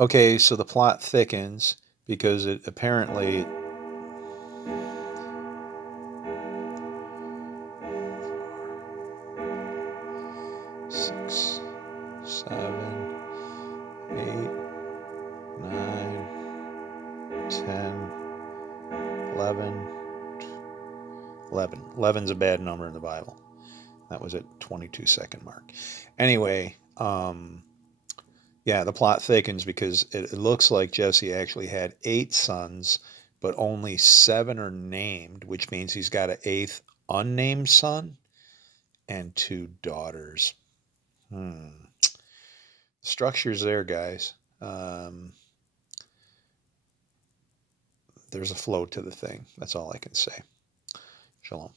Okay, so the plot thickens because it apparently 6, 7, 8, 9, 10, 11, 11. 11's a bad number in the Bible. That was at 22-second mark. Anyway, yeah, the plot thickens because it looks like Jesse actually had 8 sons, but only 7 are named, which means he's got an eighth unnamed son and 2 daughters. Hmm. Structure's there, guys. There's a flow to the thing. That's all I can say. Shalom.